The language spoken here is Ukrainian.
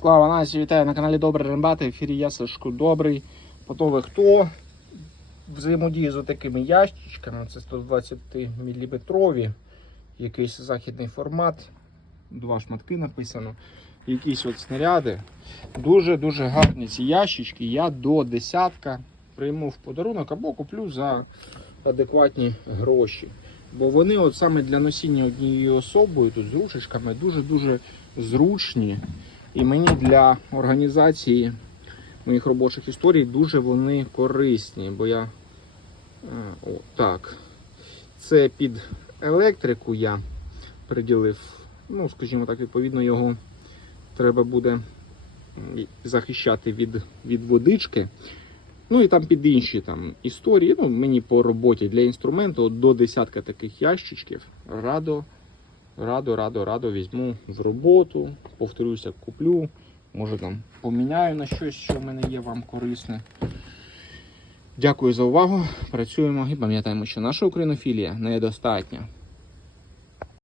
Слава нації, вітаю на каналі Добрий Рембат. В ефірі я Сашко Добрий. Потове хто взаємодіє з такими ящичками. Це 120 мм, якийсь західний формат. Два шматки написано. Якісь от снаряди. Дуже-дуже гарні ці ящички. Я до десятка прийму в подарунок або куплю за адекватні гроші. Бо вони от саме для носіння однією особою, тут з ручечками, дуже-дуже зручні. І мені для організації моїх робочих історій дуже вони корисні. Бо я. О, так. Це під електрику я приділив. Ну, скажімо так, відповідно, його треба буде захищати від, від водички. Ну і там під інші там історії. Ну, мені по роботі для інструменту до десятка таких ящичків. Радо, радо, радо, радо візьму в роботу. Повторюся, куплю. Може там поміняю на щось, що в мене є вам корисне. Дякую за увагу. Працюємо і пам'ятаємо, що наша українофілія недостатня.